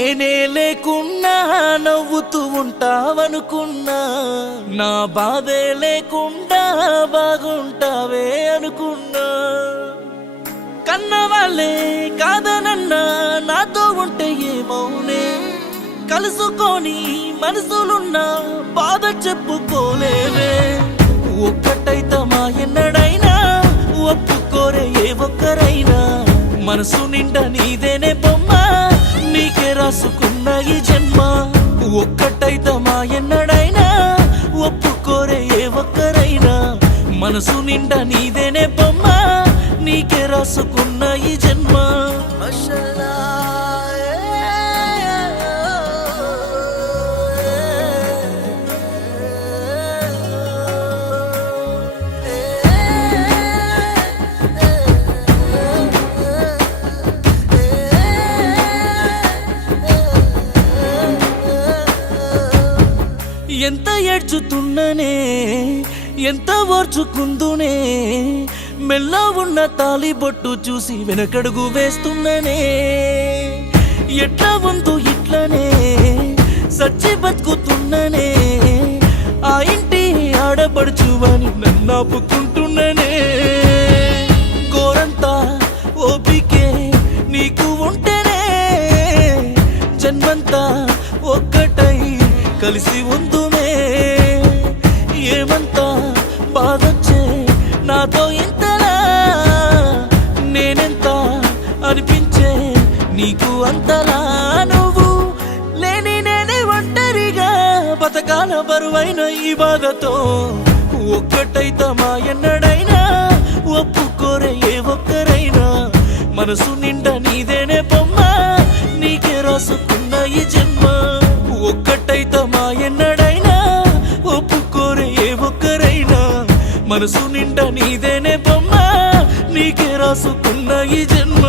నేనే లేకున్నా నవ్వుతూ ఉంటావనుకున్నా, నా బాధే లేకుండా బాగుంటావే అనుకున్నా. కన్నవాళ్ళే కాదనన్నా నాతో ఉంటే ఏమౌనే, కలుసుకొని మనసులున్నా బాధ చెప్పుకోలేవే. ఒక్కటైతమా ఎన్నడైనా ఒప్పుకోరే ఏ ఒక్కరైనా, మనసు నిండా నీదేనే బొమ్మ నీకే రాసుకున్న ఈ జన్మ. ఒక్కటైతమా ఎన్నడైనా ఒప్పుకోరే ఏ ఒక్కరైనా, మనసు నిండా నీదేనే బొమ్మ నీకే రాసుకున్న ఈ జన్మ. ఎంత ఏడ్చుతున్ననే ఎంత ఓర్చుకుందునే, మెల్ల ఉన్న తాలి బొట్టు చూసి వెనకడుగు వేస్తున్ననే. ఎట్లా ఉందో ఇట్లనే సచ్చి బతుకుతున్ననే, ఆ ఇంటి ఆడపడుచువని నన్నాపుకుంటున్ననే. గోరంతా ఓపికే నీకు ఉంటేనే, జన్మంతా ఒక్కటై కలిసి ఉందుమే. ఏమంతా బాధొచ్చే నాతో ఇంతలా, నేనెంత అనిపించే నీకు అంతలా. నువ్వు లేని నేనే ఒంటరిగా బతకాల బరువైన ఈ బాధతో. ఒక్కటైతమా ఎన్నడైనా ఒప్పుకోరే ఏ ఒక్కరైనా, మనసు నిండా నీదేనే బొమ్మ నీకే రాసుకున్న ఈ జన్మ. ఒక్కటైతమా ఎన్నడైనా ఒప్పుకోరే ఏ ఒక్కరైనా, మనసు నిండా నీదేనే బొమ్మ నీకే రాసుకున్న ఈ జన్మ.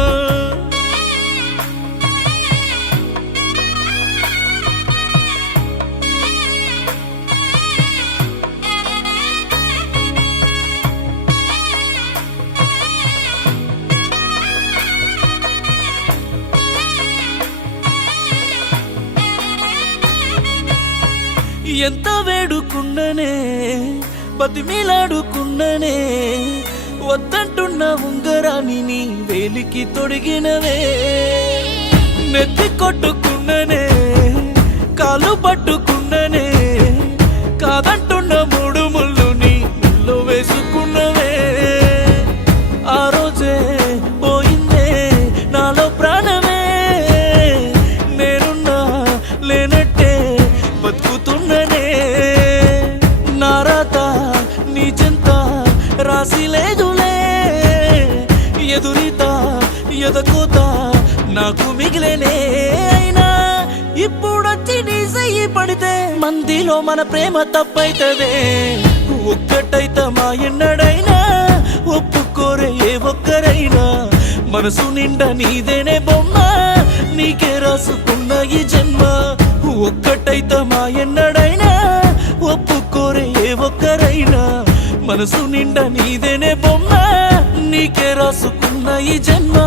ఎంత వేడుకున్ననే బతిమిలాడుకున్ననే, వద్దంటున్న ఉంగరాన్ని నీ వేలికి తొడిగినవే. నెత్తి కొట్టుకున్ననే కాలు పట్టుకున్ననే, కాదంటున్న మూడు ముళ్ళు నీ ముళ్ళు వేసుకున్నవే. ఆ రోజే పోయిందే నాలో ప్రాణమే, నేనున్నా లేనట్టే బతుకుతున్ననే. నారాత నీ చెంత రాసి లేదులే, ఎదురిత ఎదకోత నాకు మిగిలేనే. అయినా ఇప్పుడొచ్చి నీ చెయ్యి పడితే మందిలో మన ప్రేమ తప్పైతదే. ఒక్కటైతమా ఎన్నడైనా ఒప్పుకోరే ఏ ఒక్కరైనా, మనసు నిండా నీదేనే బొమ్మ నీకే రాసుకున్న ఈ జన్మ. ఒక్కటైతమా ఎన్నడైనా ఒప్పుకోరే ఏ ఒక్కరైనా, మనసు నిండా నీదేనే బొమ్మ నీకే రాసుకున్న ఈ జన్మ.